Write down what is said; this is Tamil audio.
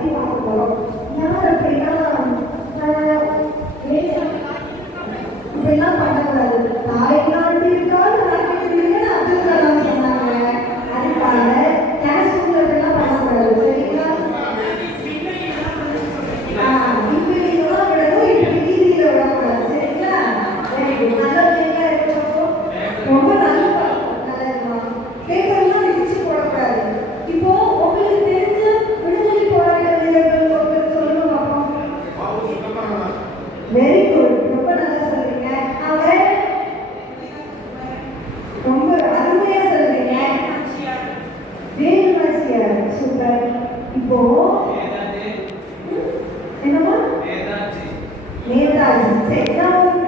பத்தி பார்க்க போறோம். யார் அப்படின்னா இப்படிலாம் பண்ணக்கூடாது. தாய்நாட்டிற்காக நாட்டிற்கு அப்துல் கலாம் சொன்னாங்க. அதுக்காக கிளாஸ் ரூம்ல இப்படிலாம் பண்ணக்கூடாது. சரிங்களா? இப்படிலாம் விடணும், இப்படி வீதியில விடக்கூடாது. சரிங்களா? நல்ல பிள்ளைங்களா இருக்கணும். ரொம்ப நல்ல பேப்பர்லாம் இடிச்சு போடக்கூடாது. இப்போ உங்களுக்கு தெரிஞ்ச விடுதலை போராட்ட வீரர்கள் உங்களுக்கு சொல்லுங்க பார்ப்போம். வெரி குட், ரொம்ப நல்லா சொல்றீங்க. அவர் ரொம்ப அருமையா சொல்றீங்க. வேலுநாச்சியார், சூப்பர். இப்போ என்னமா நேதாஜி. சரி, நான்